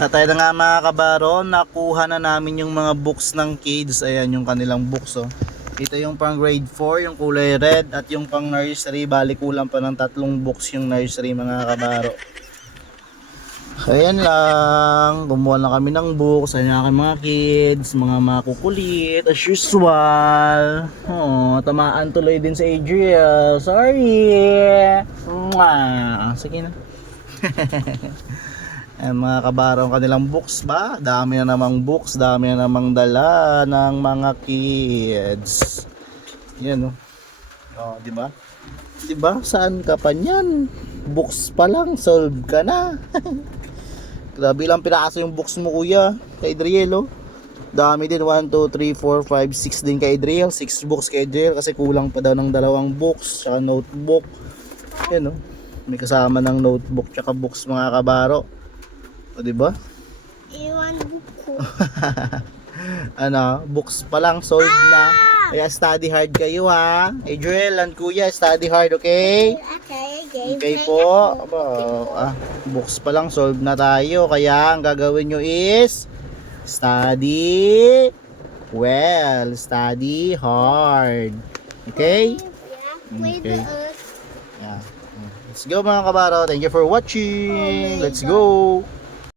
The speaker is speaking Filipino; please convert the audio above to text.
At tayo na nga mga kabaro, nakuha na namin yung mga books ng kids. Ayan yung kanilang books oh. Ito yung pang grade 4, yung kulay red, at yung pang nursery, bali kulang pa ng 3 books yung nursery mga kabaro. Ayan lang, gumawa na kami ng books. Ayan na kami mga kids, mga makukulit as usual. Oh, tamaan tuloy din sa Adriel. Sorry. Mwah. Sige na. Ayan mga kabaro, ang kanilang books ba? Dami na namang books, dami na namang dala ng mga kids. Yan oh. Oh, di ba? Di ba? Saan ka pa niyan? Books pa lang, solve ka na. Grabe lang piraso yung books mo kuya, kay Adriel oh. Dami din, 1, 2, 3, 4, 5, 6 din kay Adriel. 6 books kay Adriel kasi kulang pa daw ng 2 books tsaka notebook. Yan oh. May kasama ng notebook tsaka books mga kabaro. O diba? Iwan buko. Ano, books pa lang sold na. Kaya study hard kayo ha. Adriel and kuya, study hard, okay? Okay po. Aba, books pa lang solve na tayo. Kaya ang gagawin nyo is study well, study hard. Okay? Okay. Yeah. Let's go mga kabaro. Thank you for watching. Let's go.